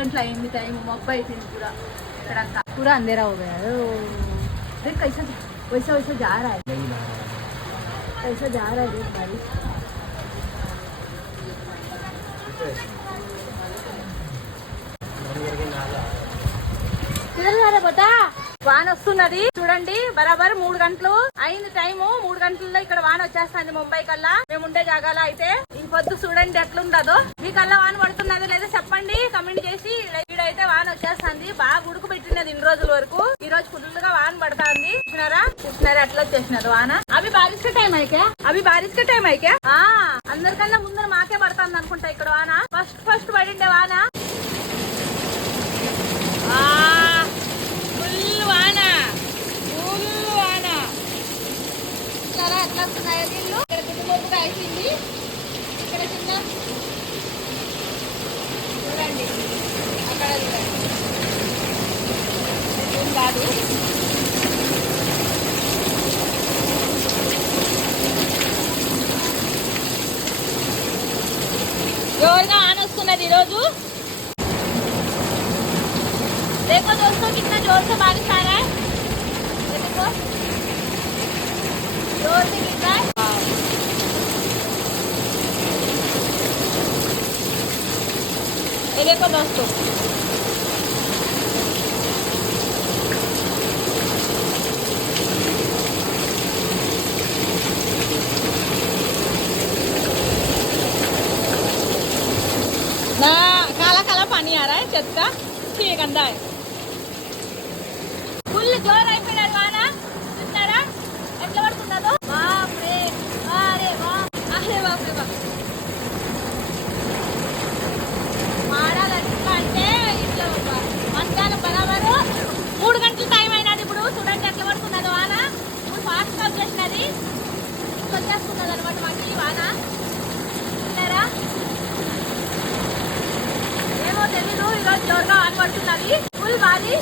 गंटल अయింది time मब्बा అయిపోయింది पूरा अंधेरा हो गया है। देख कैसा वैसा वैसा जा रहा है, कैसा जा रहा है देख बारिश। किधर जा रहे बता? వాన వస్తున్నది చూడండి, బరాబర్ 3 గంటలు అయింది టైము। 3 గంటల్లో ఇక్కడ వాన వచ్చేస్తుంది ముంబై కల్లా, మేము ఉండే జాగాల అయితే। ఈ పొద్దు చూడండి ఎట్లుండదో, మీ కల్లా వాన పడుతున్నదో లేదో చెప్పండి కమెంట్ చేసి। ఇక్కడైతే వాన వచ్చేస్తుంది, బాగా ఉడుకు పెట్టినది ఇన్ని రోజుల వరకు, ఈ రోజు ఫుల్ గా వాన పడుతుంది। చూసినారా ఎట్లా వచ్చేసినది వాన। అవి బారిష్ కే టైం అయితే, అవి బారిష్ కే టైం అయితే అందరికన్నా ముందర మాకే పడుతుంది అనుకుంటా ఇక్కడ వాన। ఫస్ట్ పడిండే వాన, ఎట్లా వస్తున్నాయో నీళ్ళు। ఇక్కడ గుడ్డుమొప్పుగా అయిపోయింది, ఇక్కడ చిన్న చూడండి, అక్కడ చూడండి కాదు। జోరుగా ఆన వస్తున్నది ఈరోజు। देखो दोस्तों कितना जोर से बारिश आ रहा है, देखो जोर से गिर रहा है। ये देखो दोस्तों ना काला काला पानी आ रहा है, छत का ठीक गंदा है। ఫుల్ జోర్ అయిపోయినాడు వాన, చూస్తారా ఎట్లా పడుతున్నదో। బాప్రే అరే బాప్రే బాప్ మాడాలి అంటే ఇట్లా మధ్యాహ్నం బరాబరు 3 గంటల టైం అయినది। ఇప్పుడు చూడండి ఎట్లా పడుతున్నదో వాన, ఇప్పుడు ఫాస్ట్ గా వచ్చేసినది, వచ్చేస్తున్నది అనమాట మాకు ఈ వాన। చూస్తారా ఏమో తెలీదు, ఈరోజు జోరుగా వాన పడుతున్నది ఫుల్ బాది।